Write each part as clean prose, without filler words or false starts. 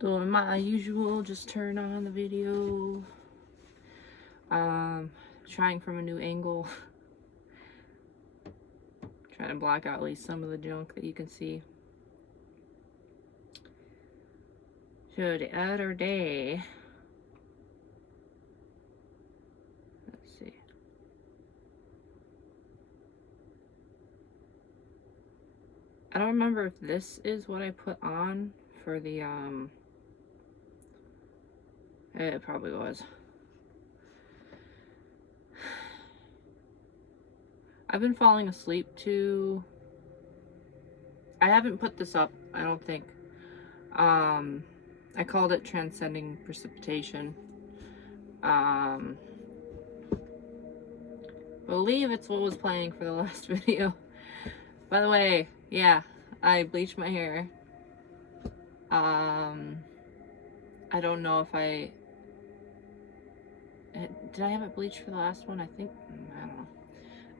Doing my usual, just turn on the video. Trying from a new angle. Trying to block out at least some of the junk that you can see. So the other day, let's see. I don't remember if this is what I put on for the, it probably was. I've been falling asleep to, I haven't put this up, I don't think. I called it Transcending Precipitation. Believe it's what was playing for the last video. By the way, yeah, I bleached my hair. I don't know if did I have it bleached for the last one? I think, I don't know.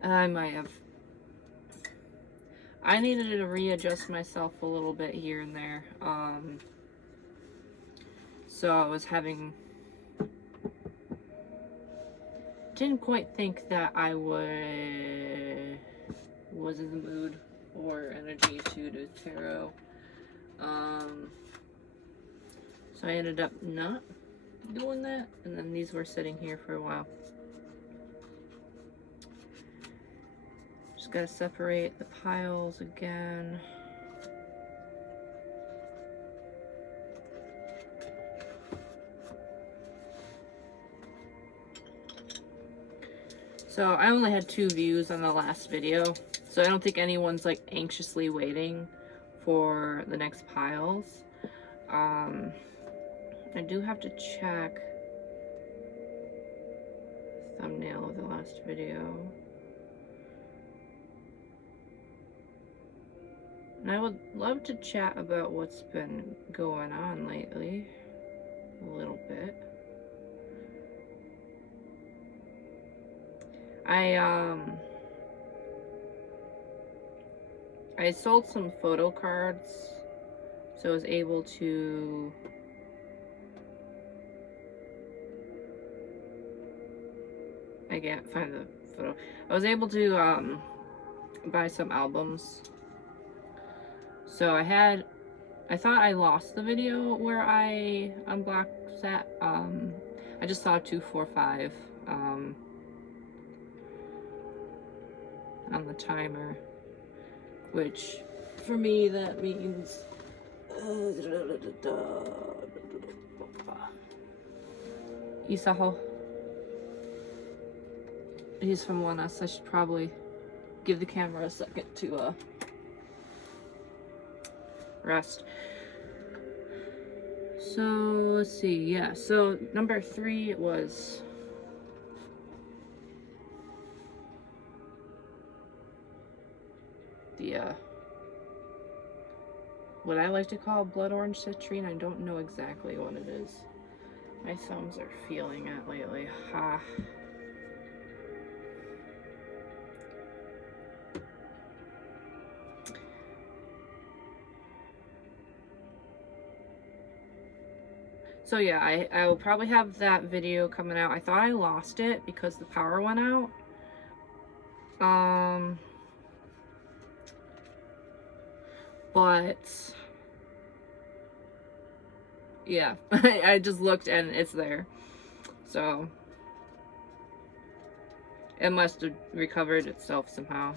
I might have. I needed to readjust myself a little bit here and there. So I was didn't quite think that I was in the mood or energy to do tarot. So I ended up not doing that, and then these were sitting here for a while. Just gotta separate the piles again. So I only had 2 views on the last video, so I don't think anyone's like anxiously waiting for the next piles. I do have to check the thumbnail of the last video. And I would love to chat about what's been going on lately, a little bit. I sold some photo cards, so I was able to I can't find the photo. I was able to buy some albums. So I thought I lost the video where I unblocked that. I just saw 245 on the timer, which for me that means Isaho. He's from ONEUS. I should probably give the camera a second to rest. So let's see. Yeah, so number 3 was the what I like to call blood orange citrine. I don't know exactly what it is. My thumbs are feeling it lately. Ha. So yeah, I will probably have that video coming out. I thought I lost it because the power went out. But yeah, I just looked and it's there. So it must have recovered itself somehow.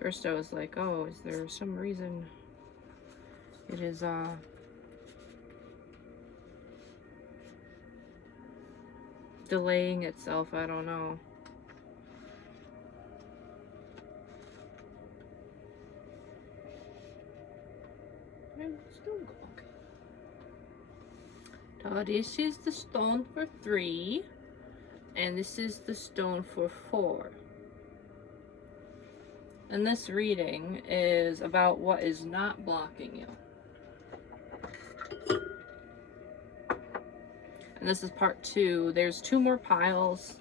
First I was like, oh, is there some reason it is delaying itself? I don't know. So this is the stone for 3, and this is the stone for 4. And this reading is about what is not blocking you. And this is part 2. There's 2 more piles.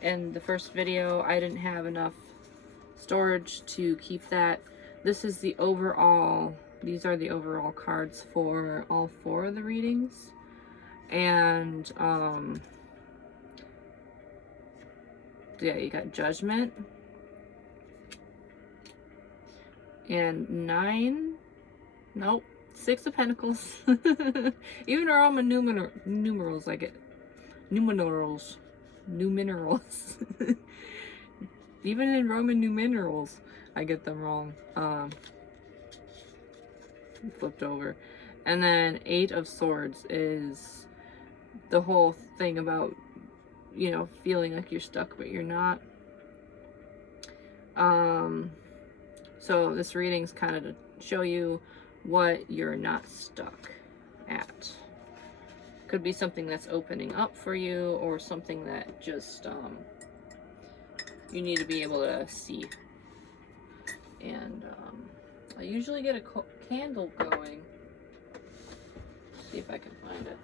In the first video, I didn't have enough storage to keep that. This is the overall these are the overall cards for all 4 of the readings. And yeah, you got Judgment and 9, nope, 6 of Pentacles. Even Roman numerals, I get numerals. Even in Roman numerals, I get them wrong. Flipped over. And then 8 of Swords is the whole thing about, you know, feeling like you're stuck but you're not. So this reading's kind of to show you what you're not stuck at. Could be something that's opening up for you, or something that just you need to be able to see. And I usually get a candle going. See if I can find it.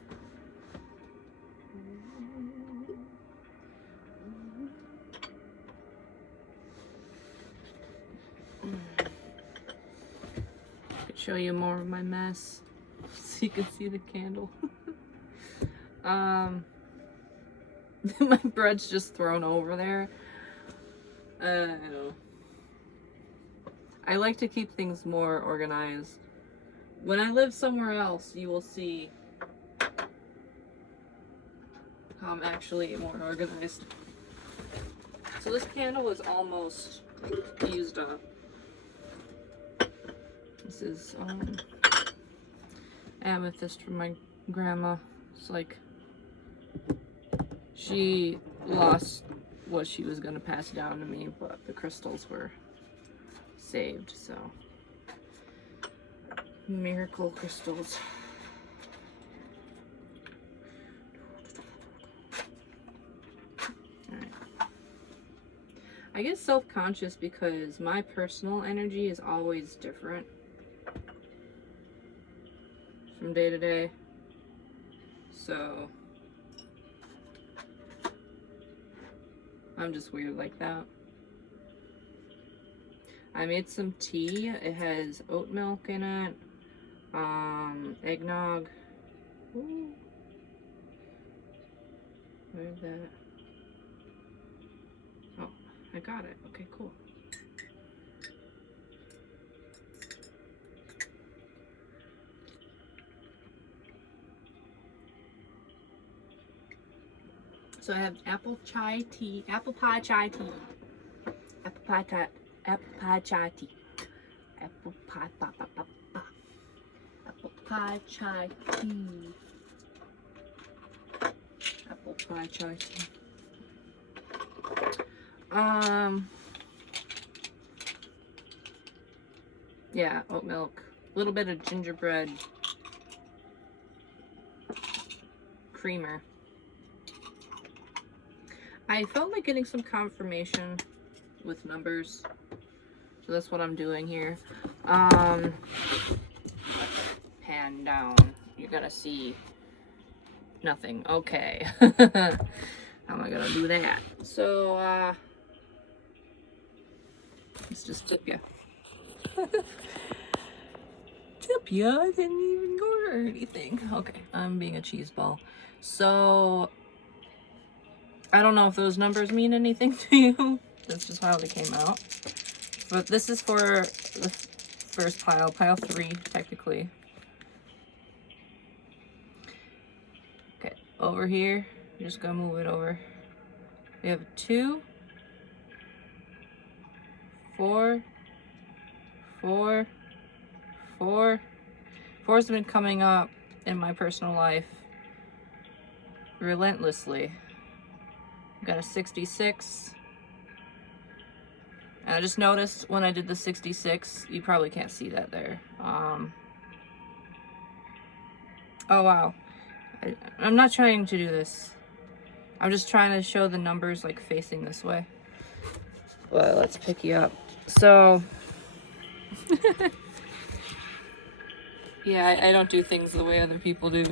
I could show you more of my mess so you can see the candle. My bread's just thrown over there. I know. I like to keep things more organized. When I live somewhere else, you will see how I'm actually more organized. So this candle is almost used up. This is amethyst from my grandma. It's like she lost what she was gonna pass down to me, but the crystals were saved, so miracle crystals. Alright. I get self-conscious because my personal energy is always different from day to day, so I'm just weird like that. I made some tea. It has oat milk in it, eggnog. Ooh. Where's that? Oh, I got it. Okay, cool. So I have apple pie chai tea, apple pie chai tea, apple pie chai tea, apple pie chai tea, apple pie chai tea, apple pie chai tea. Yeah, oat milk, a little bit of gingerbread creamer. I felt like getting some confirmation with numbers, so that's what I'm doing here. Pan down. You're gonna see nothing. Okay. How am I gonna do that? So, let's just tip ya. Tip ya? I didn't even order anything. Okay, I'm being a cheese ball. So, I don't know if those numbers mean anything to you. That's just how they came out. But this is for the first pile, pile 3, technically. Okay, over here, I'm just gonna move it over. We have 2, 4, 4, 4. 4's been coming up in my personal life relentlessly. Got a 66. And I just noticed when I did the 66, you probably can't see that there. Oh wow. I'm not trying to do this. I'm just trying to show the numbers like facing this way. Well, let's pick you up. So, yeah, I don't do things the way other people do.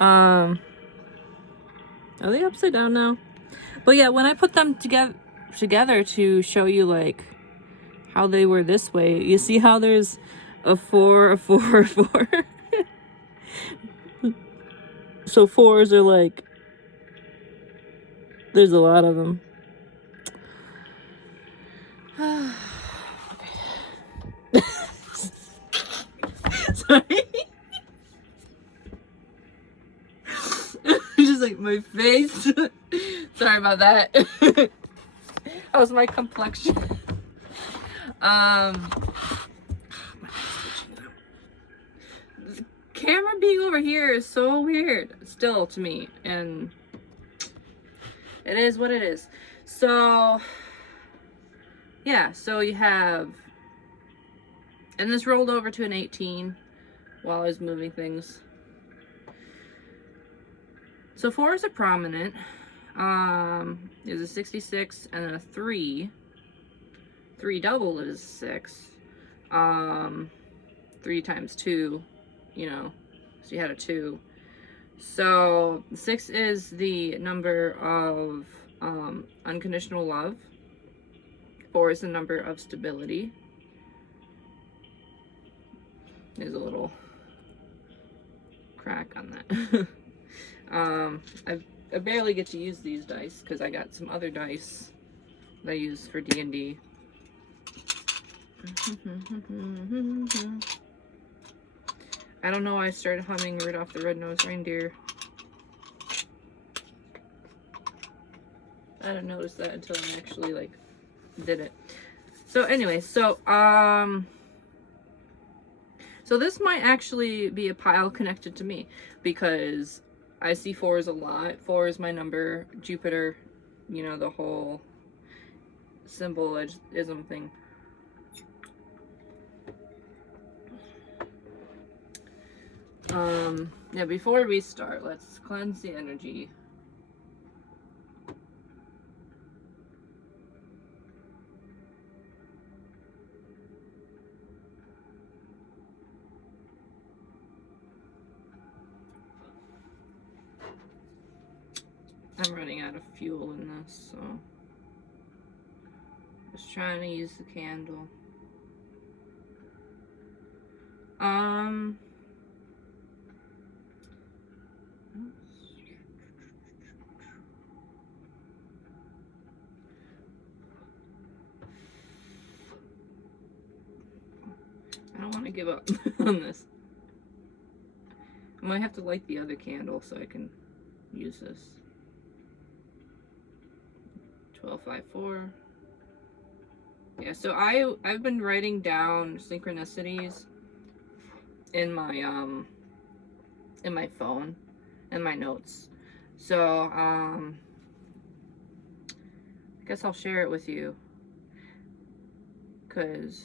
Are they upside down now? But yeah, when I put them together to show you like how they were this way. You see how there's a 4, a 4, a 4? So 4s are like, there's a lot of them. Sorry. Just like my face. Sorry about that. That was my complexion. The camera being over here is so weird still to me, and it is what it is. So yeah, so you have, and this rolled over to an 18 while I was moving things. So 4s are prominent. There's a 66 and then a 3. 3 double is 6. 3 times 2, you know, so you had a 2. So 6 is the number of unconditional love. 4 is the number of stability. There's a little crack on that. I barely get to use these dice because I got some other dice that I use for D&D. I don't know why I started humming Rudolph the Red-Nosed Reindeer. I didn't notice that until I actually like did it. So anyway, so this might actually be a pile connected to me because I see 4s a lot. 4 is my number. Jupiter, you know, the whole symbolism thing. Yeah, before we start, let's cleanse the energy. I'm running out of fuel in this, so just trying to use the candle. I don't want to give up on this. I might have to light the other candle so I can use this. 1254. Yeah, so I've been writing down synchronicities in my phone and my notes. So I guess I'll share it with you because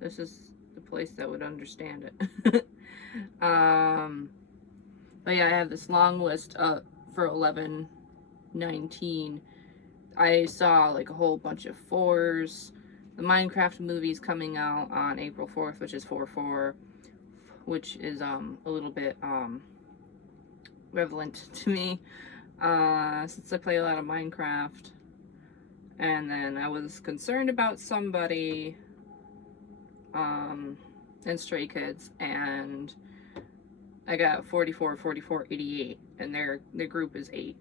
this is the place that would understand it. But yeah, I have this long list for 11/19. I saw like a whole bunch of 4s. The Minecraft movie's coming out on April 4th, which is 4/4, which is a little bit relevant to me since I play a lot of Minecraft. And then I was concerned about somebody and Stray Kids, and I got 44, 44, 88, and their group is 8.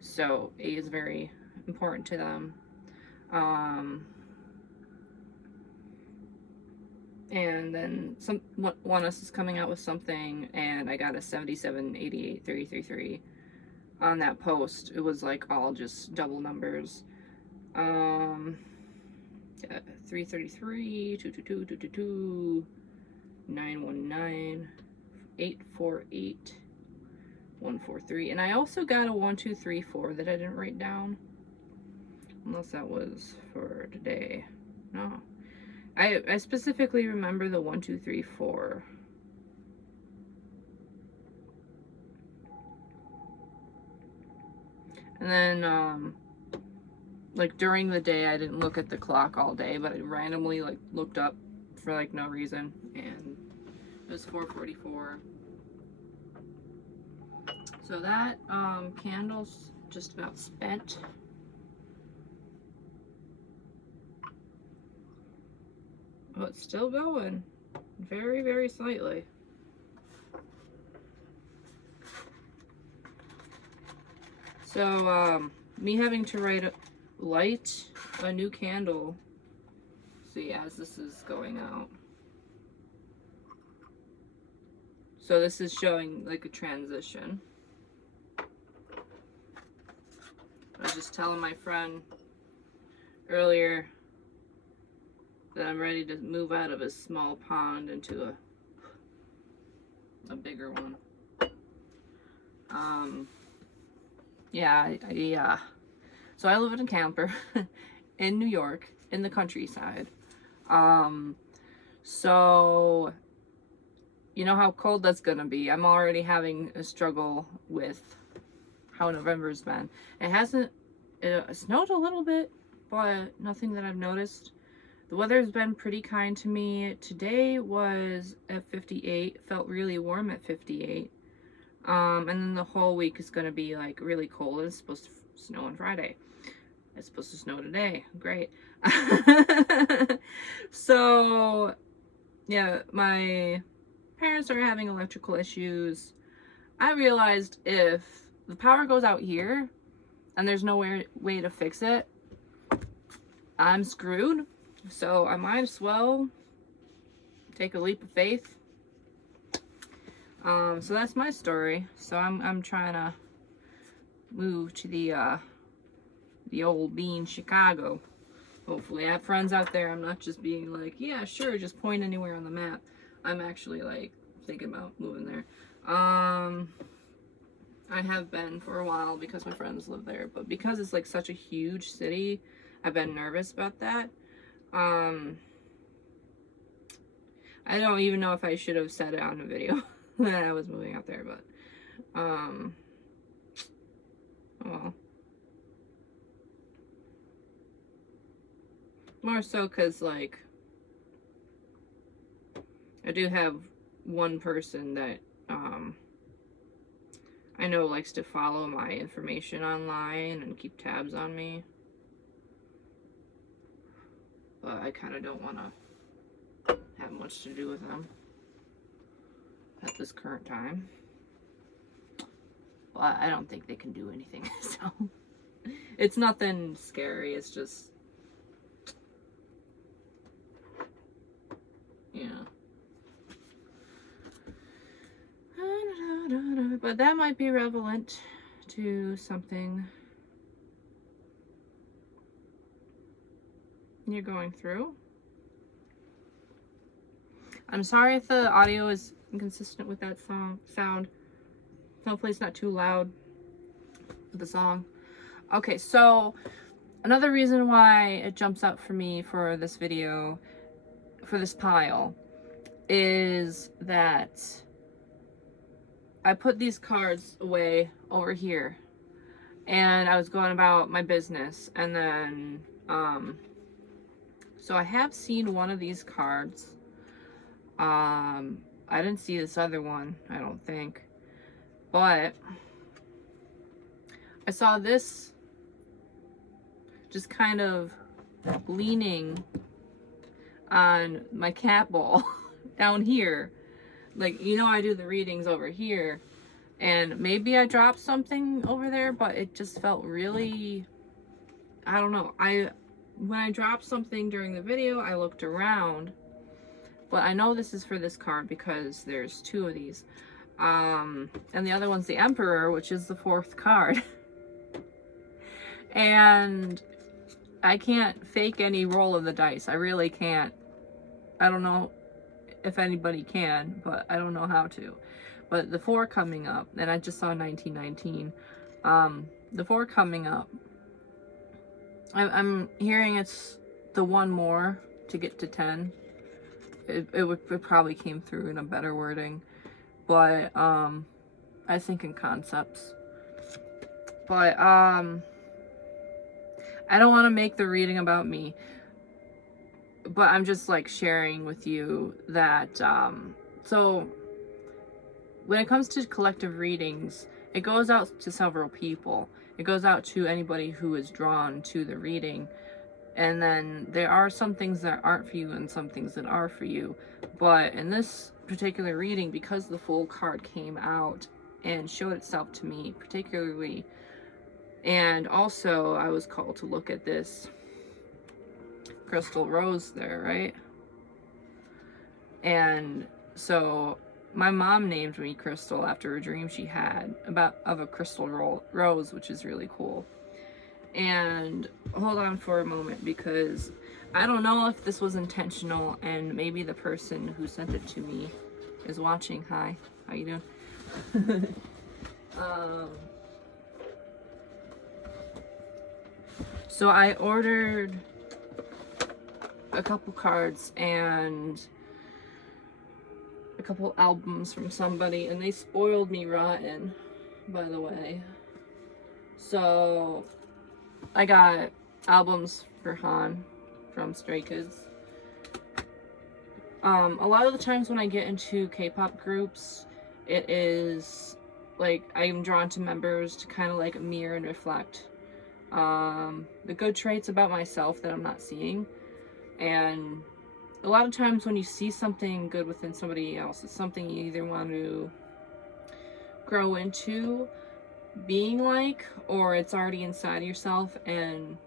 So 8 is very important to them. And then one of us is coming out with something, and I got a 77, 88, 333 on that post. It was like all just double numbers. 333, 222, 222, 919, 848, 143, and I also got a 1234 that I didn't write down, unless that was for today. No, I specifically remember the 1234. And then like during the day I didn't look at the clock all day, but I randomly like looked up for like no reason, and it was 4:44. So that candle's just about spent. but still going. Very, very slightly. So, me having to light a new candle, see, as this is going out. So this is showing like a transition. I was just telling my friend earlier that I'm ready to move out of a small pond into a bigger one. Yeah. So I live in a camper in New York, in the countryside. So you know how cold that's gonna be. I'm already having a struggle with how November's been. It snowed a little bit, but nothing that I've noticed. The weather's been pretty kind to me. Today was at 58, felt really warm at 58. And then the whole week is gonna be like really cold. It's supposed to snow on Friday. It's supposed to snow today. Great. So, yeah, my parents are having electrical issues. I realized if the power goes out here and there's no way to fix it, I'm screwed. So I might as well take a leap of faith. So that's my story. So I'm trying to move to the old bean, Chicago. Hopefully, I have friends out there. I'm not just being like, yeah, sure, just point anywhere on the map. I'm actually like thinking about moving there. I have been for a while because my friends live there, but because it's like such a huge city, I've been nervous about that. I don't even know if I should have said it on the video that I was moving out there, but well, more so because like I do have one person that I know likes to follow my information online and keep tabs on me, but I kind of don't want to have much to do with them at this current time. But I don't think they can do anything, so it's nothing scary. It's just, yeah. But that might be relevant to something you're going through. I'm sorry if the audio is inconsistent with that sound. Hopefully it's not too loud with the song. Okay, so another reason why it jumps out for me for this video, for this pile, is that I put these cards away over here and I was going about my business, and then so I have seen one of these cards. I didn't see this other one, I don't think, but I saw this just kind of leaning on my cat ball down here. Like, you know, I do the readings over here, and maybe I dropped something over there, but it just felt really, I don't know. When I dropped something during the video, I looked around, but I know this is for this card because there's two of these. And the other one's the Emperor, which is the fourth card. And I can't fake any roll of the dice. I really can't. I don't know if anybody can, but I don't know how to. But the 4 coming up, and I just saw 1919. The 4 coming up, I'm hearing it's the one more to get to 10. It probably came through in a better wording, but I think in concepts. But I don't want to make the reading about me, but I'm just like sharing with you that so when it comes to collective readings, it goes out to several people. It goes out to anybody who is drawn to the reading, And then there are some things that aren't for you and some things that are for you. But in this particular reading, because the Fool card came out and showed itself to me particularly, and also I was called to look at this crystal rose there, right? And so my mom named me Crystal after a dream she had of a crystal rose, which is really cool. And hold on for a moment, because I don't know if this was intentional, and maybe the person who sent it to me is watching. Hi, how you doing? So I ordered a couple cards and a couple albums from somebody, and they spoiled me rotten, by the way. So I got albums for Han from Stray Kids. A lot of the times when I get into K-pop groups, it is like I'm drawn to members to kind of like mirror and reflect the good traits about myself that I'm not seeing. And a lot of times when you see something good within somebody else, it's something you either want to grow into being like, or it's already inside yourself, and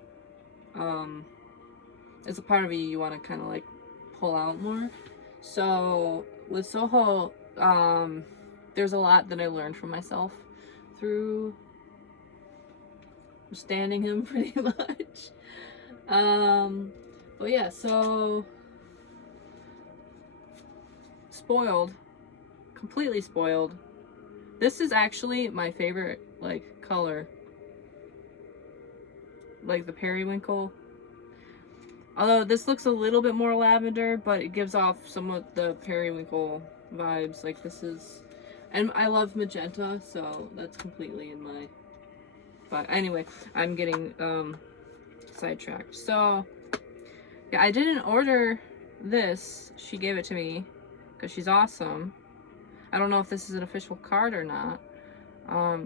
it's a part of you want to kind of like pull out more. So with Soho, there's a lot that I learned from myself through standing him pretty much. But yeah, so spoiled, completely spoiled. This is actually my favorite like color, like the periwinkle. Although this looks a little bit more lavender, but it gives off some of the periwinkle vibes. Like this is, and I love magenta, so that's completely in my. But anyway, I'm getting sidetracked. So yeah, I didn't order this. She gave it to me because she's awesome. I don't know if this is an official card or not.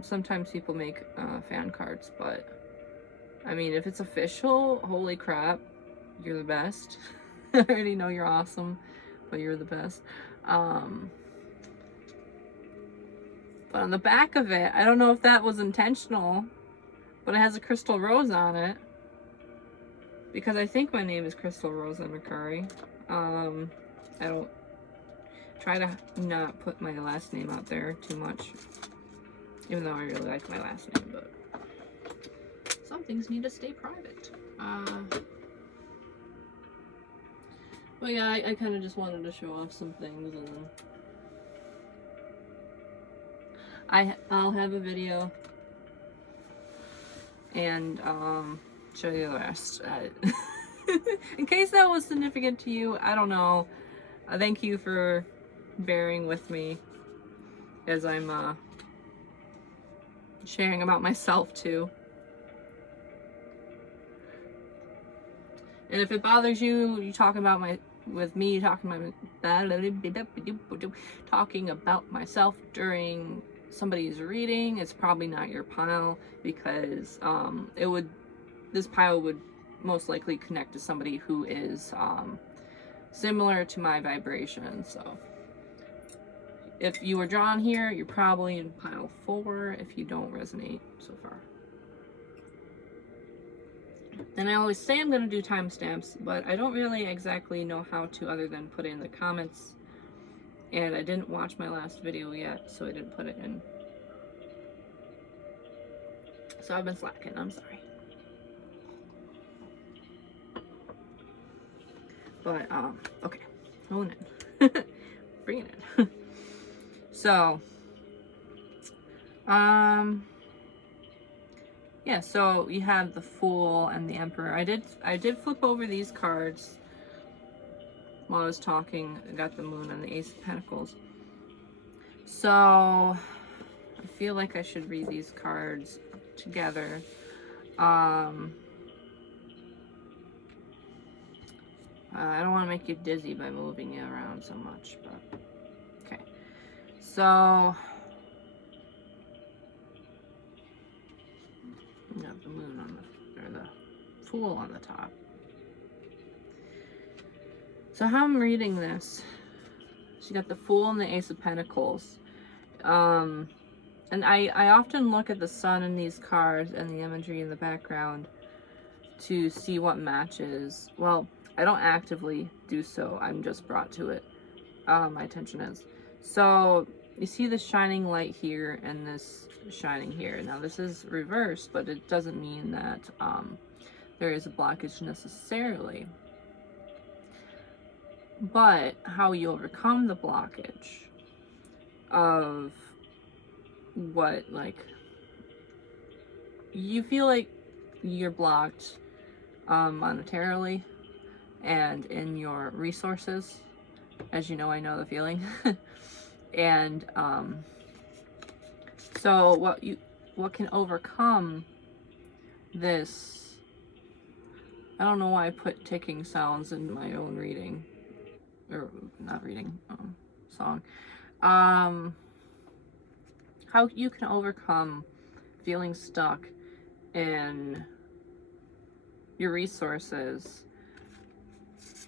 Sometimes people make fan cards, but I mean, if it's official, holy crap, you're the best. I already know you're awesome, but you're the best. But on the back of it, I don't know if that was intentional, but it has a crystal rose on it, because I think my name is Crystal Rosa McCurry. I don't try to not put my last name out there too much, even though I really like my last name, but some things need to stay private. But yeah, I kind of just wanted to show off some things, and I'll have a video and show you the rest. In case that was significant to you, I don't know. Thank you for bearing with me as I'm sharing about myself too. And if it bothers you, you talking about talking about myself during somebody's reading, it's probably not your pile, because this pile would most likely connect to somebody who is similar to my vibration. So if you were drawn here, you're probably in pile 4 if you don't resonate so far. And I always say I'm going to do timestamps, but I don't really exactly know how to, other than put it in the comments. And I didn't watch my last video yet, so I didn't put it in. So I've been slacking, I'm sorry. But, okay. Going in. Bring it in. So, yeah, so you have the Fool and the Emperor. I did flip over these cards while I was talking. I got the Moon and the Ace of Pentacles. So I feel like I should read these cards together. I don't want to make you dizzy by moving you around so much, but okay. So you have the Moon on or the Fool on the top. So how I'm reading this, she got the Fool and the Ace of Pentacles. And I often look at the sun in these cards and the imagery in the background to see what matches. Well, I don't actively do so. I'm just brought to it. My attention is. So you see the shining light here and this shining here. Now this is reversed, but it doesn't mean that there is a blockage necessarily. But how you overcome the blockage of what, like, you feel like you're blocked monetarily and in your resources. As you know, I know the feeling. And so what can overcome this, I don't know why I put ticking sounds in my own reading, or not reading, song. How you can overcome feeling stuck in your resources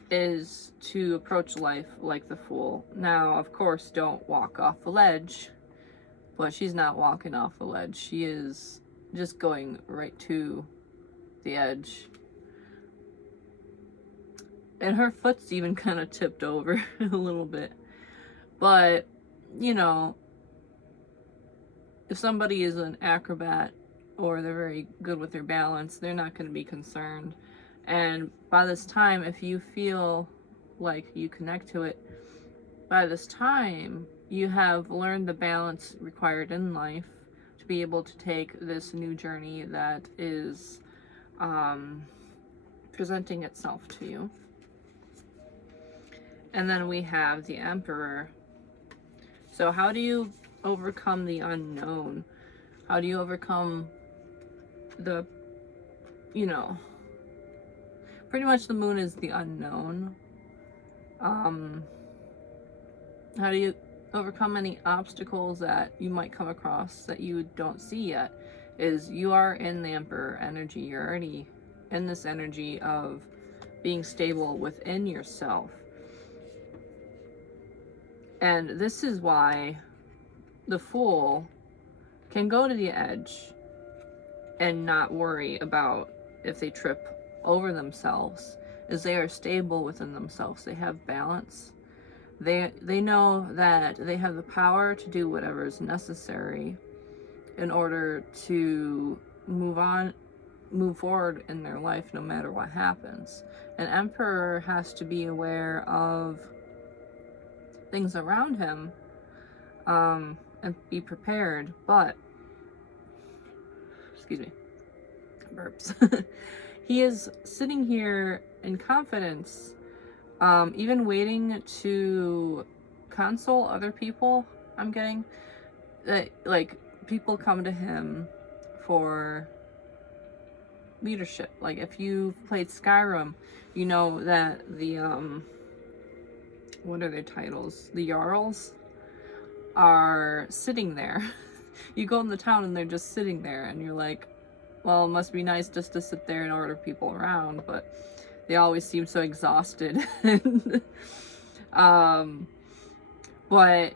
is to approach life like the Fool. Now, of course, don't walk off the ledge, but she's not walking off the ledge. She is just going right to the edge. And her foot's even kind of tipped over a little bit. But, you know, if somebody is an acrobat or they're very good with their balance, they're not going to be concerned. And by this time, if you feel like you connect to it, by this time, you have learned the balance required in life to be able to take this new journey that is presenting itself to you. And then we have the Emperor. So how do you overcome the unknown? How do you overcome the, you know, pretty much the moon is the unknown. How do you overcome any obstacles that you might come across that you don't see yet? Is you are in the Emperor energy. You're already in this energy of being stable within yourself. And this is why the Fool can go to the edge and not worry about if they trip over themselves, as they are stable within themselves. They have balance. They know that they have the power to do whatever is necessary in order to move forward in their life no matter what happens. An Emperor has to be aware of things around him and be prepared, but excuse me, burps. He is sitting here in confidence, even waiting to console other people. I'm getting that, like, people come to him for leadership. Like, if you've played Skyrim, you know that the what are their titles? The Jarls are sitting there. You go in the town and they're just sitting there, and you're like, well, it must be nice just to sit there and order people around, but they always seem so exhausted. But,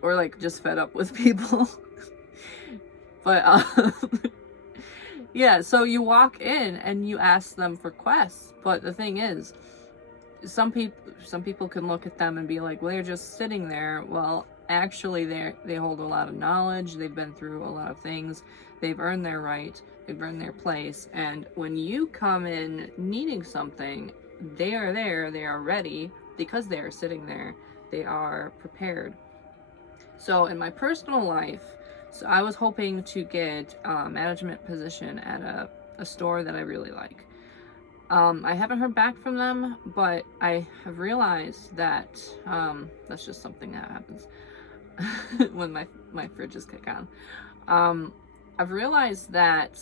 or like just fed up with people. But, yeah, so you walk in and you ask them for quests, but the thing is, some people can look at them and be like, well, they're just sitting there. Well, actually, they hold a lot of knowledge. They've been through a lot of things. They've earned their right. They've earned their place. And when you come in needing something, they are there. They are ready because they are sitting there. They are prepared. So in my personal life, so I was hoping to get a management position at a store that I really like. I haven't heard back from them, but I have realized that that's just something that happens when my fridges kick on. I've realized that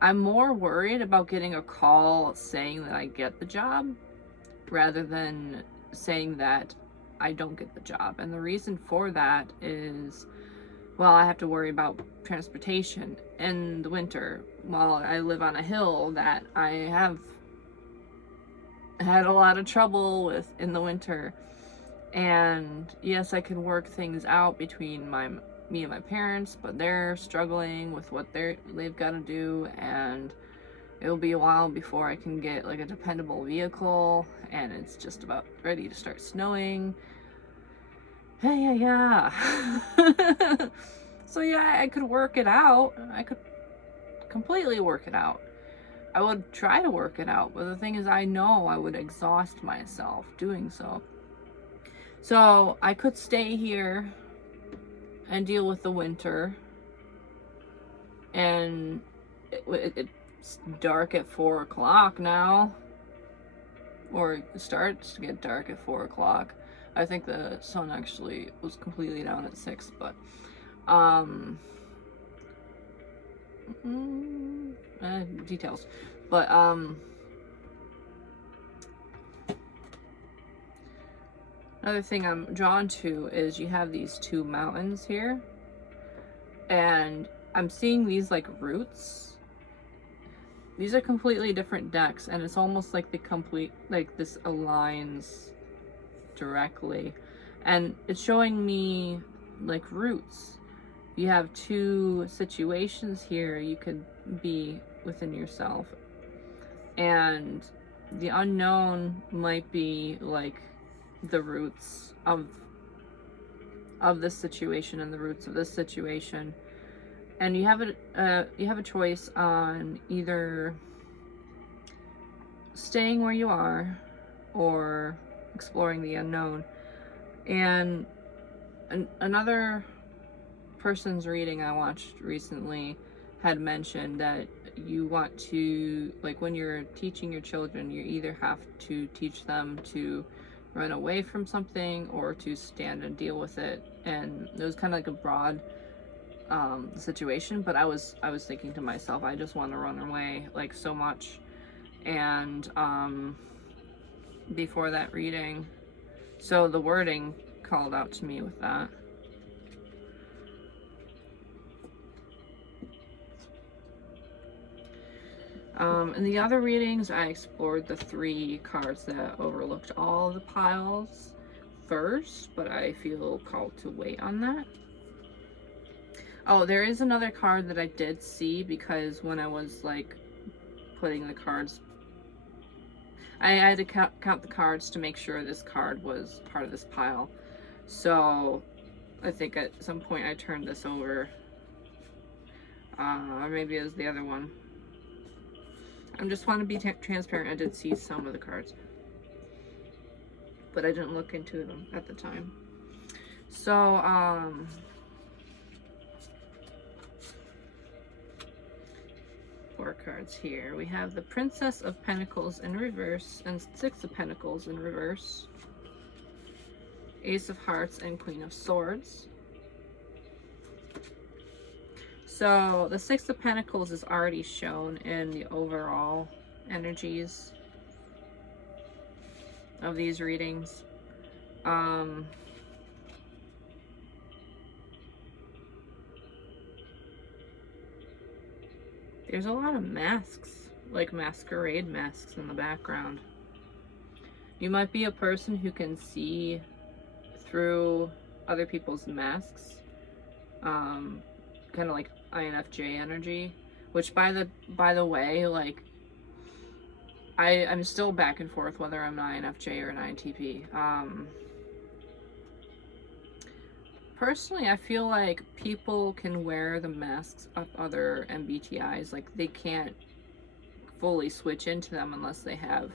I'm more worried about getting a call saying that I get the job rather than saying that I don't get the job. And the reason for that is, well, I have to worry about transportation in the winter while I live on a hill that I have had a lot of trouble with in the winter. And yes, I can work things out between me and my parents, but they're struggling with what they've got to do, and it'll be a while before I can get like a dependable vehicle, and it's just about ready to start snowing. Yeah. So yeah, I could work it out. I could completely work it out. I would try to work it out, but the thing is, I know I would exhaust myself doing so. So I could stay here and deal with the winter, and it's dark at 4 o'clock now, or it starts to get dark at 4 o'clock. I think the sun actually was completely down at 6, but details. But another thing I'm drawn to is you have these 2 mountains here, and I'm seeing these like roots. These are completely different decks, and it's almost like this aligns directly, and it's showing me like roots. You have 2 situations here you could be within yourself, and the unknown might be like the roots of this situation and the roots of this situation. And you have a choice on either staying where you are or exploring the unknown. And another person's reading I watched recently had mentioned that you want to, like, when you're teaching your children, you either have to teach them to run away from something or to stand and deal with it. And it was kind of like a broad situation, but I was thinking to myself, I just want to run away like so much. And before that reading, so the wording called out to me with that. In the other readings, I explored the 3 cards that overlooked all the piles first, but I feel called to wait on that. Oh, there is another card that I did see, because when I was like putting the cards, I had to count the cards to make sure this card was part of this pile. So I think at some point I turned this over, or maybe it was the other one. I just want to be transparent. I did see some of the cards, but I didn't look into them at the time. So 4 cards here. We have the Princess of Pentacles in reverse and 6 of Pentacles in reverse, Ace of Hearts and Queen of Swords. So the 6 of Pentacles is already shown in the overall energies of these readings. There's a lot of masks, like masquerade masks in the background. You might be a person who can see through other people's masks, kind of like INFJ energy, which by the way, like, I'm still back and forth whether I'm an INFJ or an INTP. Personally, I feel like people can wear the masks of other MBTIs. Like, they can't fully switch into them unless they have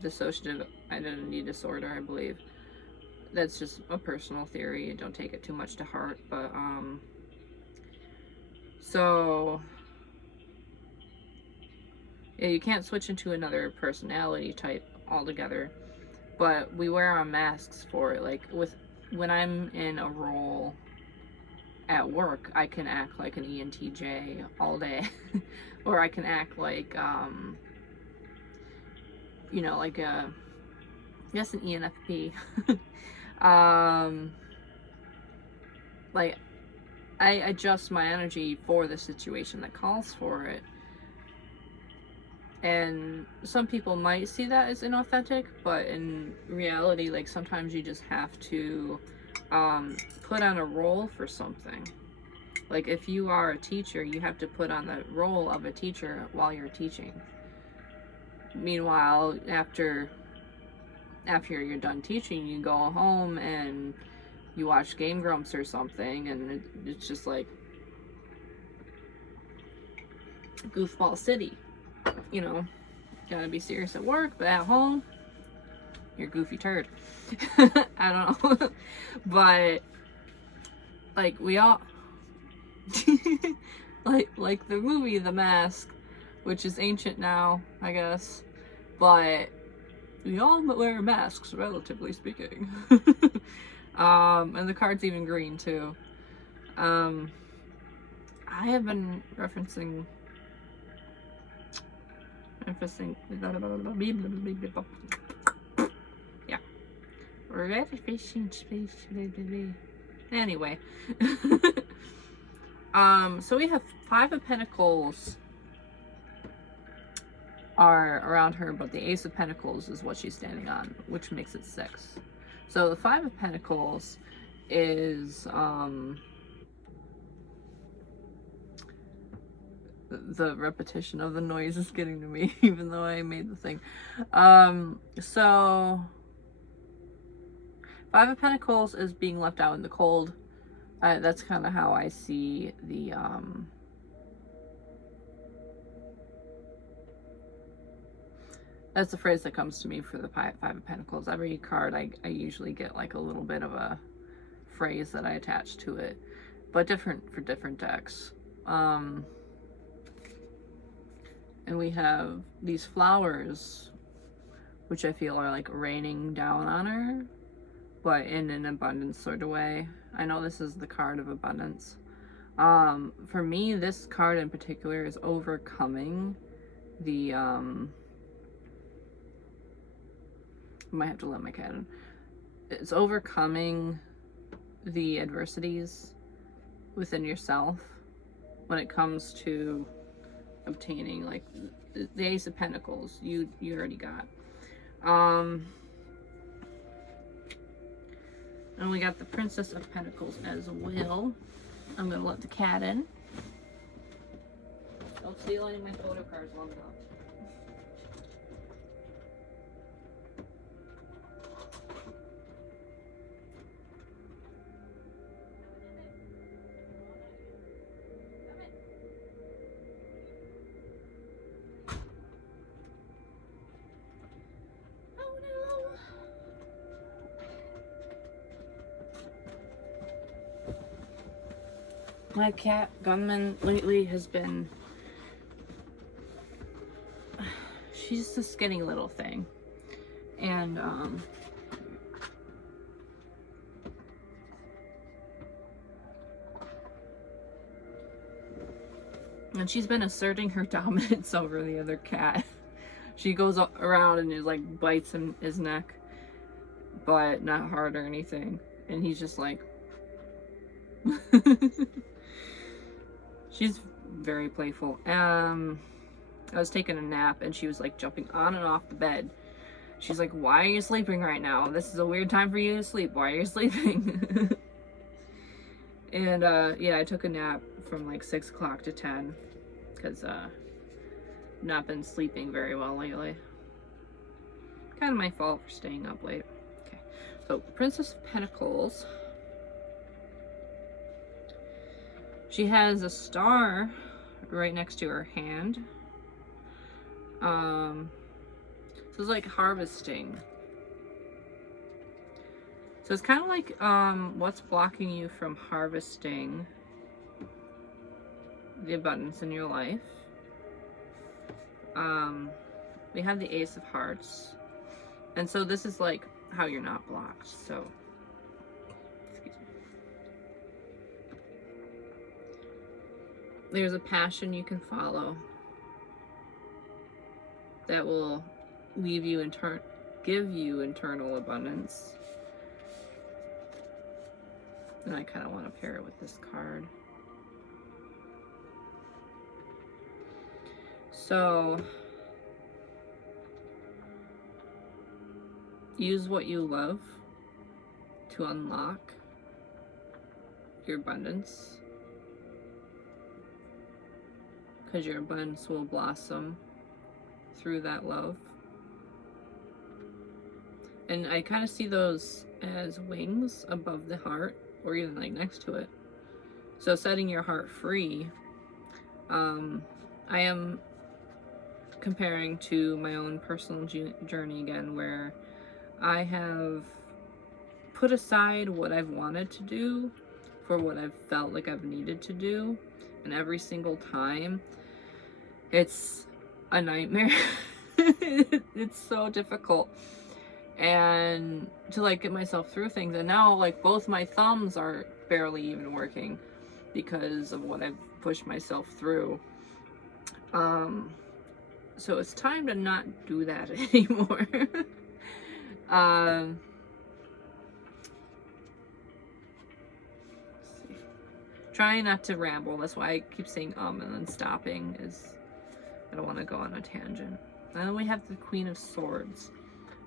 dissociative identity disorder, I believe. That's just a personal theory. Don't take it too much to heart. But so yeah, you can't switch into another personality type altogether, but we wear our masks for it. Like, when I'm in a role at work, I can act like an ENTJ all day, or I can act like you know, like an ENFP. Like, I adjust my energy for the situation that calls for it. And some people might see that as inauthentic, but in reality, like, sometimes you just have to put on a role for something. Like, if you are a teacher, you have to put on the role of a teacher while you're teaching. Meanwhile, after you're done teaching, you go home and you watch Game Grumps or something, and it's just like Goofball City. You know, gotta be serious at work, but at home, you're a goofy turd. I don't know. But, like, we all... like the movie The Mask, which is ancient now, I guess. But we all wear masks, relatively speaking. And the card's even green, too. I have been referencing... Yeah. Anyway. So we have 5 of Pentacles are around her, but the Ace of Pentacles is what she's standing on, which makes it 6. So the 5 of Pentacles is the repetition of the noise is getting to me, even though I made the thing. So 5 of Pentacles is being left out in the cold. That's kind of how I see the that's the phrase that comes to me for the 5 of Pentacles. Every card I usually get like a little bit of a phrase that I attach to it, but different for different decks. And we have these flowers, which I feel are like raining down on her, but in an abundance sort of way. I know this is the card of abundance. For me, this card in particular is overcoming the, I might have to let my cat in. It's overcoming the adversities within yourself when it comes to obtaining, like, the Ace of Pentacles, you already got. And we got the Princess of Pentacles as well. I'm gonna let the cat in. Don't steal any of my photo cards long enough. My cat, Gunman, lately has been... She's a skinny little thing. And, she's been asserting her dominance over the other cat. She goes around and is like bites him his neck, but not hard or anything. And he's just like... She's very playful. I was taking a nap and she was like jumping on and off the bed. She's like, "Why are you sleeping right now? This is a weird time for you to sleep. Why are you sleeping?" And yeah, I took a nap from like 6 o'clock to 10 because not been sleeping very well lately. Kind of my fault for staying up late. Okay, so Princess of Pentacles. She has a star right next to her hand. So it's like harvesting. So it's kind of like what's blocking you from harvesting the abundance in your life. We have the Ace of Hearts. And so this is like how you're not blocked. So there's a passion you can follow that will give you internal abundance. And I kind of want to pair it with this card. So use what you love to unlock your abundance, because your abundance will blossom through that love. And I kind of see those as wings above the heart, or even like next to it. So setting your heart free, I am comparing to my own personal journey again, where I have put aside what I've wanted to do for what I've felt like I've needed to do, and every single time it's a nightmare. It's so difficult, and to like get myself through things. And now like both my thumbs are barely even working because of what I've pushed myself through. So it's time to not do that anymore. Trying not to ramble. That's why I keep saying and then stopping, is I don't want to go on a tangent. And then we have the Queen of Swords.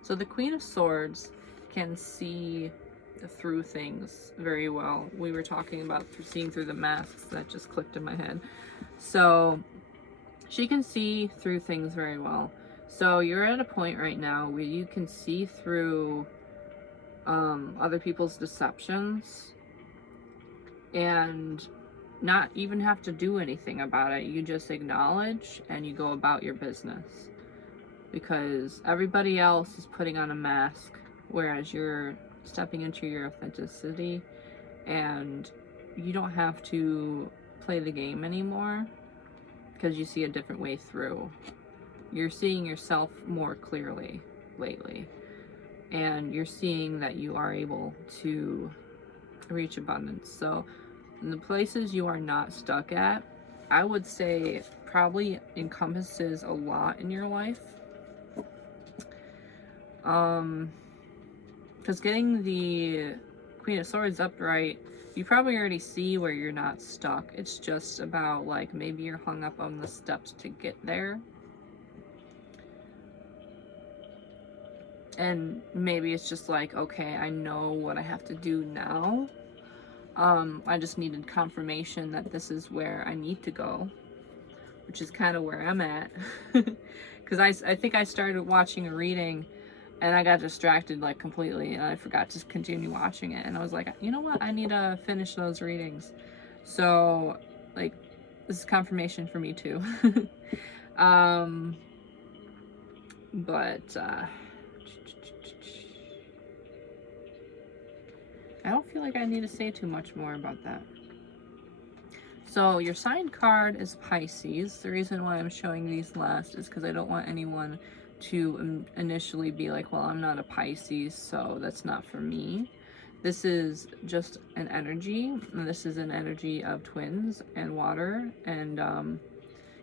So the Queen of Swords can see through things very well. We were talking about seeing through the masks. That just clicked in my head. So she can see through things very well. So you're at a point right now where you can see through other people's deceptions and not even have to do anything about it. You just acknowledge and you go about your business, because everybody else is putting on a mask, whereas you're stepping into your authenticity, and you don't have to play the game anymore because you see a different way through. You're seeing yourself more clearly lately, and you're seeing that you are able to reach abundance. So in the places you are not stuck at, I would say probably encompasses a lot in your life. Because getting the Queen of Swords upright, you probably already see where you're not stuck. It's just about like maybe you're hung up on the steps to get there. And maybe it's just like, okay, I know what I have to do now. I just needed confirmation that this is where I need to go, which is kind of where I'm at. Because I think I started watching a reading and I got distracted like completely, and I forgot to continue watching it. And I was like, you know what? I need to finish those readings. So like, this is confirmation for me too. But I don't feel like I need to say too much more about that. So your sign card is Pisces. The reason why I'm showing these last is because I don't want anyone to initially be like, well, I'm not a Pisces, so that's not for me. This is just an energy, and this is an energy of twins and water, and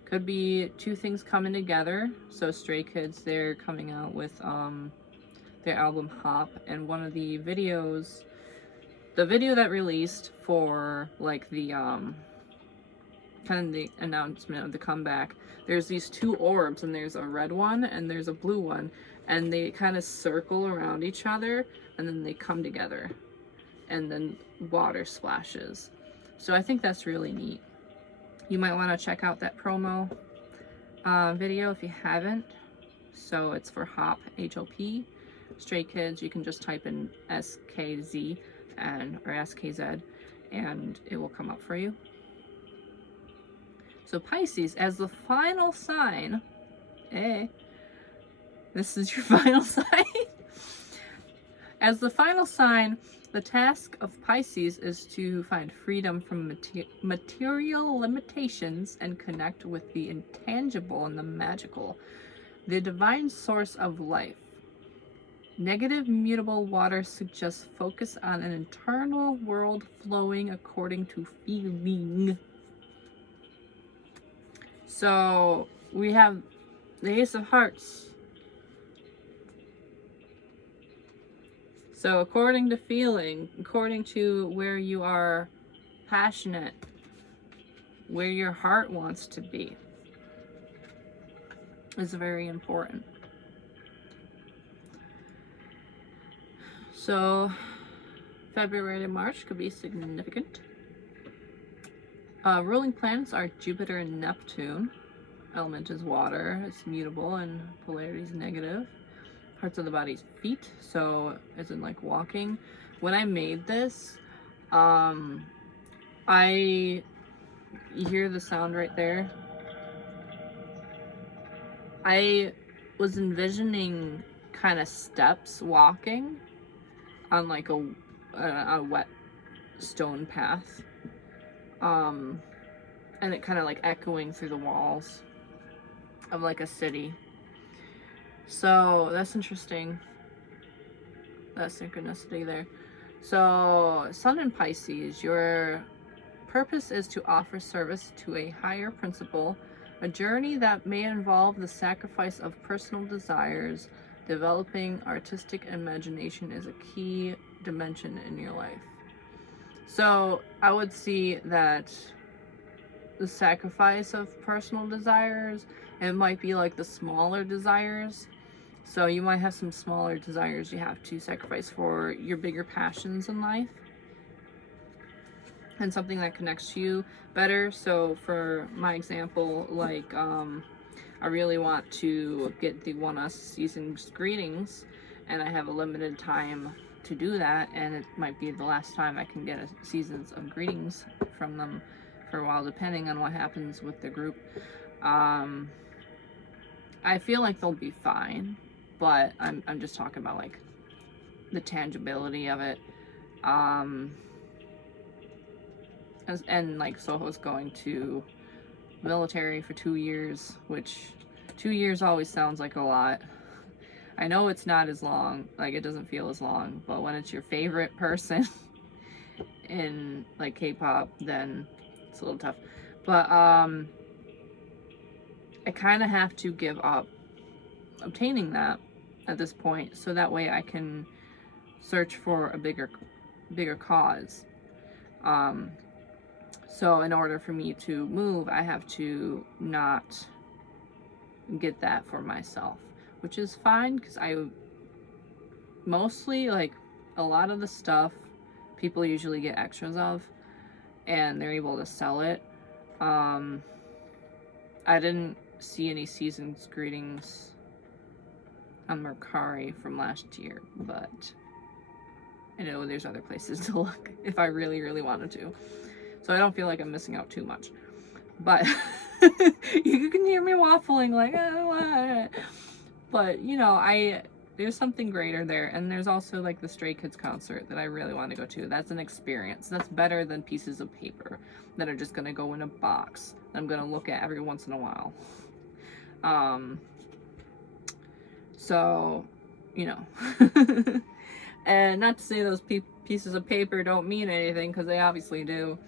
could be two things coming together. So Stray Kids, they're coming out with their album Hop, and one of the videos, the video that released for like the kind of the announcement of the comeback, there's these two orbs, and there's a red one and there's a blue one, and they kind of circle around each other, and then they come together, and then water splashes. So I think that's really neat. You might want to check out that promo video if you haven't. So it's for Hop, H-O-P. Stray Kids, you can just type in SKZ or SKZ, and it will come up for you. So Pisces, as the final sign, this is your final sign. As the final sign, the task of Pisces is to find freedom from material limitations and connect with the intangible and the magical, the divine source of life. Negative mutable water suggests focus on an internal world flowing according to feeling. So we have the Ace of Hearts. So according to feeling, according to where you are passionate, where your heart wants to be, is very important. So February to March could be significant. Ruling planets are Jupiter and Neptune. Element is water. It's mutable and polarity is negative. Parts of the body's feet, so as in like walking. When I made this, you hear the sound right there? I was envisioning kind of steps walking on like a wet stone path. And it kind of like echoing through the walls of like a city. So that's interesting. That synchronicity there. So Sun in Pisces, your purpose is to offer service to a higher principle, a journey that may involve the sacrifice of personal desires. Developing artistic imagination is a key dimension in your life. So I would see that the sacrifice of personal desires, it might be like the smaller desires. So you might have some smaller desires you have to sacrifice for your bigger passions in life and something that connects to you better. So for my example, like I really want to get the One Us Season's greetings, and I have a limited time to do that, and it might be the last time I can get a seasons of greetings from them for a while, depending on what happens with the group. I feel like they'll be fine, but I'm just talking about like the tangibility of it. And like Soho's going to military for 2 years, which 2 years always sounds like a lot. I know it's not as long, like it doesn't feel as long, but when it's your favorite person in like K-pop, then it's a little tough. But I kind of have to give up obtaining that at this point, so that way I can search for a bigger cause. So in order for me to move, I have to not get that for myself, which is fine, because I mostly, like, a lot of the stuff people usually get extras of and they're able to sell it. I didn't see any season's greetings on Mercari from last year, but I know there's other places to look if I really, really wanted to. So I don't feel like I'm missing out too much. But you can hear me waffling like, oh, but you know, there's something greater there. And there's also like the Stray Kids concert that I really want to go to. That's an experience. That's better than pieces of paper that are just going to go in a box that I'm going to look at every once in a while. So, you know, and not to say those pieces of paper don't mean anything, because they obviously do.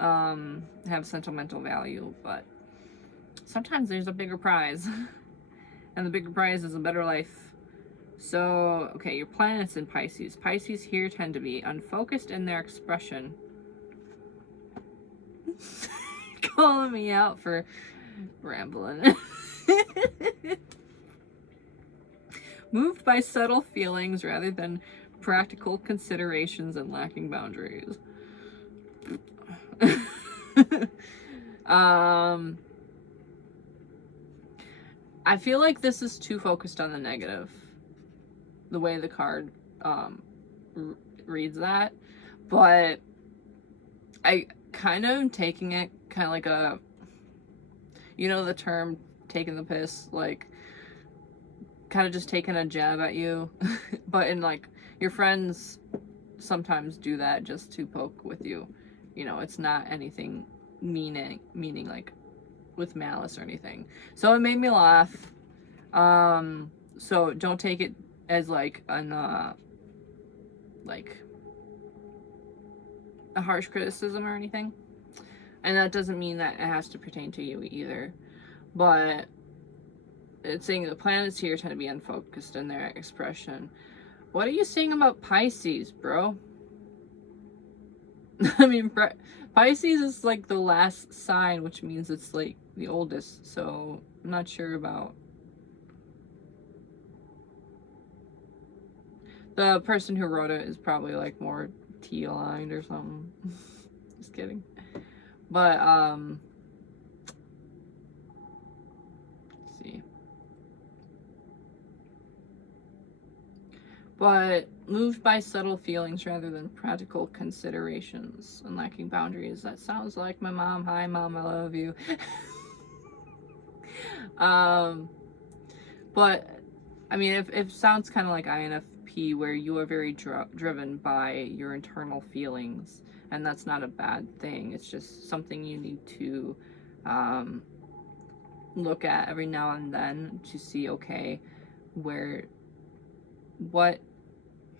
Have sentimental value, but sometimes there's a bigger prize, and the bigger prize is a better life. So, okay, your planets in Pisces. Pisces here tend to be unfocused in their expression. Calling me out for rambling. Moved by subtle feelings rather than practical considerations and lacking boundaries. I feel like this is too focused on the negative, the way the card reads that, but I kind of am taking it kind of like a, you know, the term taking the piss, like kind of just taking a jab at you. But in like, your friends sometimes do that just to poke with you. You know, it's not anything meaning like with malice or anything. So it made me laugh. So don't take it as like like a harsh criticism or anything. And that doesn't mean that it has to pertain to you either. But it's saying the planets here tend to be unfocused in their expression. What are you saying about Pisces, bro? I mean, Pisces is like the last sign, which means it's like the oldest, so I'm not sure about The person who wrote it is probably like more T-aligned or something. Just kidding. But, let's see. But moved by subtle feelings rather than practical considerations and lacking boundaries. That sounds like my mom. Hi, Mom, I love you. But, I mean, if it sounds kind of like INFP, where you are very driven by your internal feelings, and that's not a bad thing. It's just something you need to look at every now and then to see, okay, what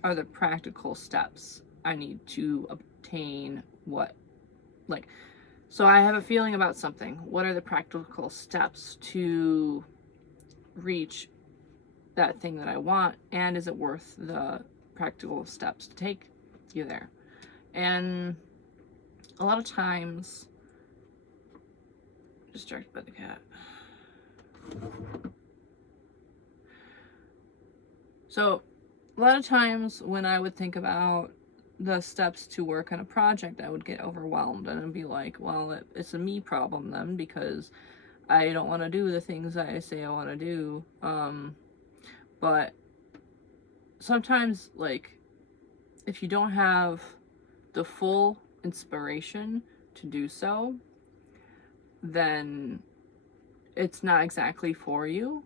are the practical steps I need to obtain so I have a feeling about something. What are the practical steps to reach that thing that I want, and is it worth the practical steps to take you there? And a lot of times, distracted by the cat. So a lot of times when I would think about the steps to work on a project, I would get overwhelmed and I'd be like, well, it's a me problem then, because I don't want to do the things I say I want to do. But sometimes, like, if you don't have the full inspiration to do so, then it's not exactly for you.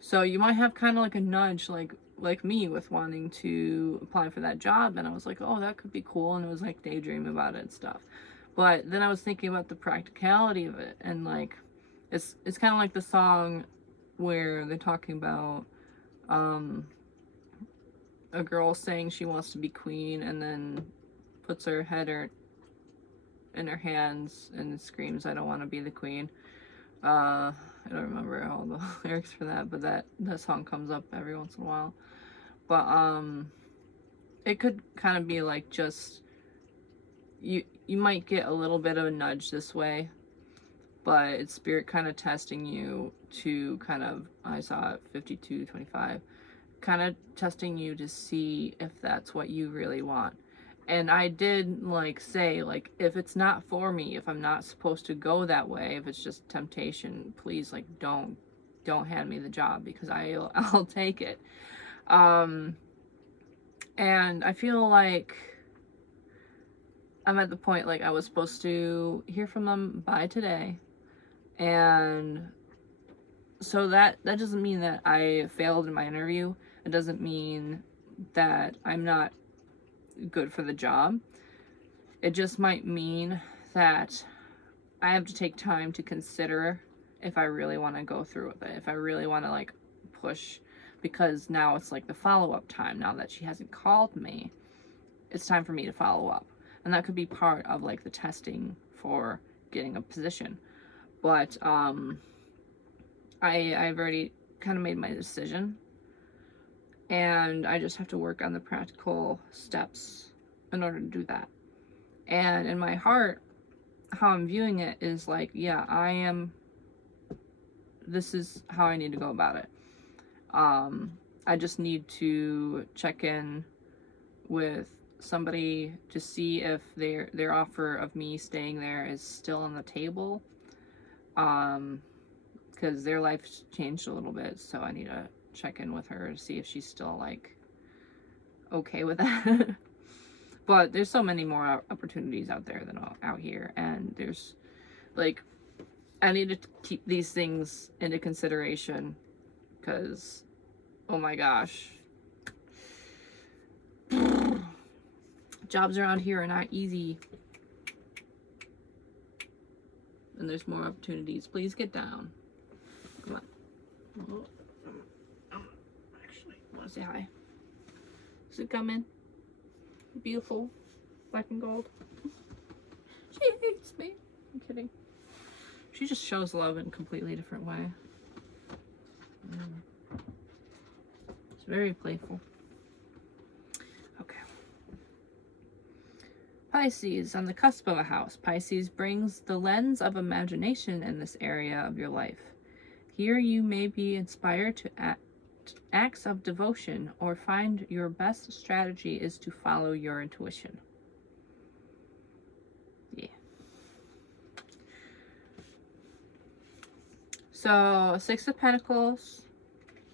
So you might have kind of like a nudge, like me with wanting to apply for that job, and I was like, oh, that could be cool, and it was like daydreaming about it and stuff. But then I was thinking about the practicality of it, and like it's kind of like the song where they're talking about a girl saying she wants to be queen and then puts her head in her hands and screams, I don't want to be the queen. I don't remember all the lyrics for that, but that song comes up every once in a while. But it could kind of be like, just you might get a little bit of a nudge this way, but it's spirit kind of testing you to kind of, I saw it 5225, kind of testing you to see if that's what you really want. And I did like say, like, if it's not for me, if I'm not supposed to go that way, if it's just temptation, please, like, don't hand me the job, because I'll take it. And I feel like I'm at the point, like, I was supposed to hear from them by today, and so that doesn't mean that I failed in my interview. It doesn't mean that I'm not good for the job. It just might mean that I have to take time to consider if I really want to go through with it, if I really want to like push, because now it's like the follow-up time. Now that she hasn't called me, it's time for me to follow up, and that could be part of like the testing for getting a position. But I've already kind of made my decision, and I just have to work on the practical steps in order to do that. And in my heart, how I'm viewing it is like, yeah, this is how I need to go about it. I just need to check in with somebody to see if their offer of me staying there is still on the table. Because their life's changed a little bit, so I need to check in with her to see if she's still like okay with that. But there's so many more opportunities out there than out here, and there's like, I need to keep these things into consideration, because oh my gosh, jobs around here are not easy, and there's more opportunities. Please get down. Come on. Actually, I want to say hi. Is it coming? Beautiful. Black and gold. She hates me. I'm kidding. She just shows love in a completely different way. It's very playful. Okay. Pisces, on the cusp of a house. Pisces brings the lens of imagination in this area of your life. Here you may be inspired to acts of devotion or find your best strategy is to follow your intuition. Yeah. So, Six of Pentacles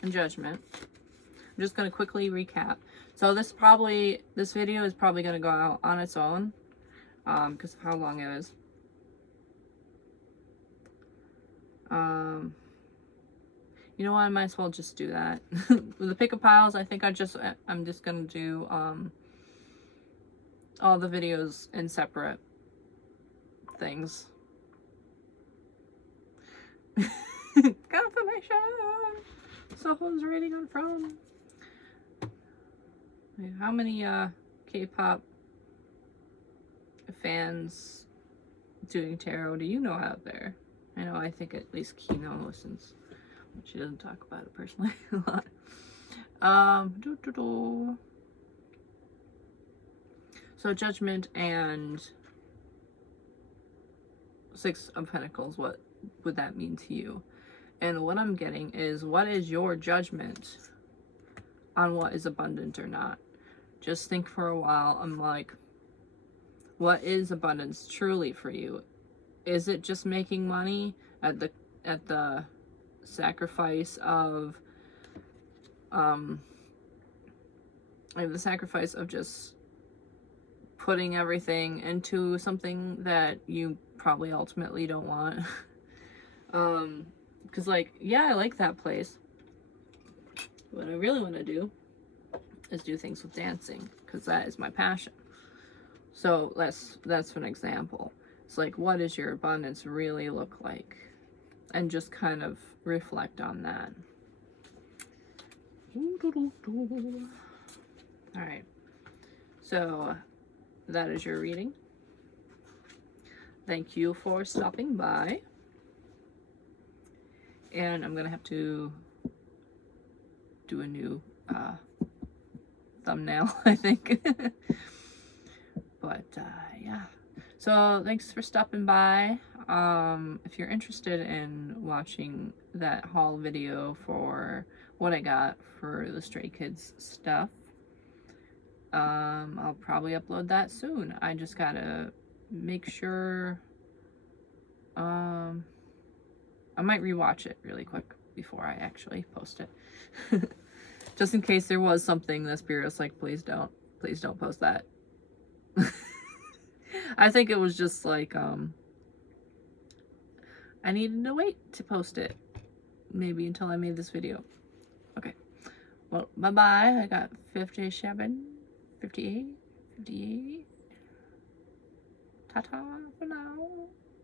and Judgment. I'm just going to quickly recap. So this video is probably going to go out on its own because of how long it is. You know what? I might as well just do that. With the pick of piles, I think I'm just going to do all the videos in separate things. Confirmation! So who's reading on from? How many K-pop fans doing tarot do you know out there? I know, I think at least Kino listens. She doesn't talk about it personally a lot. So Judgment and Six of Pentacles, what would that mean to you? And what I'm getting is, what is your judgment on what is abundant or not? Just think for a while. I'm like, what is abundance truly for you? Is it just making money at the sacrifice of just putting everything into something that you probably ultimately don't want? Because like, yeah, I like that place. What I really want to do is do things with dancing, because that is my passion. So that's an example. It's like, what does your abundance really look like? And just kind of reflect on that. Alright. So that is your reading. Thank you for stopping by. And I'm going to have to do a new thumbnail, I think. But yeah. So thanks for stopping by. If you're interested in watching that haul video for what I got for the Stray Kids stuff, I'll probably upload that soon. I just gotta make sure, I might rewatch it really quick before I actually post it. Just in case there was something the Spirit's like, please don't post that. I think it was just like, I needed to wait to post it. Maybe until I made this video. Okay. Well, bye-bye. I got 57, 58, 58. Ta-ta for now.